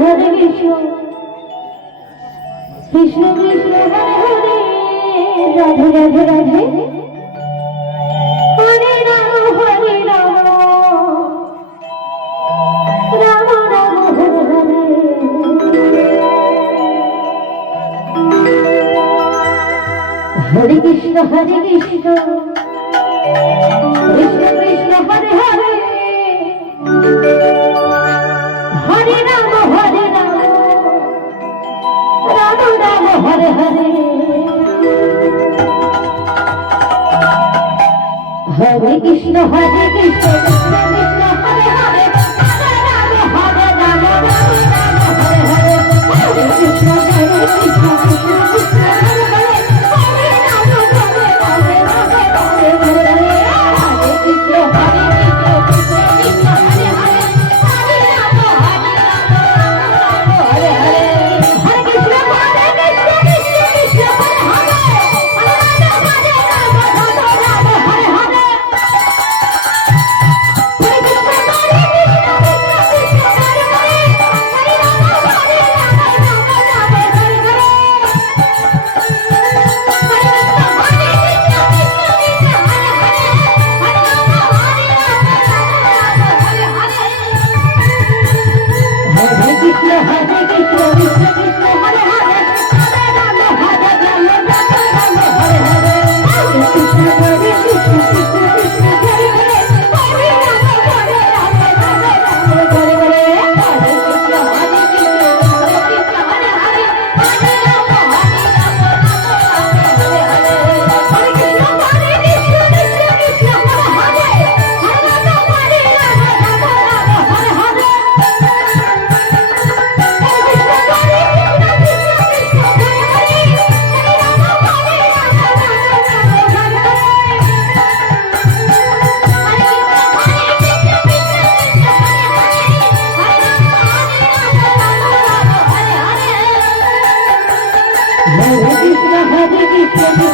Hare Krishna Krishna Krishna Hare Hare Radhe Radhe Radhe Hare Ram Ram Ram Hare Hare Hare Krishna Krishna Krishna Hare Hare Hare Ram Ram Ram Hare Hare Hare Krishna Krishna Krishna Hare Hare Hare Ram Ram Ram Hare Hare Hare Krishna Krishna Krishna Hare Hare Hare Ram Ram Ram Hare Hare Hare Krishna Krishna Krishna Hare Hare Hare Ram Hare Hare Hare Krishna Krishna Krishna Hare Hare Hare Ram Hare Hare Hare Krishna, Hare Krishna.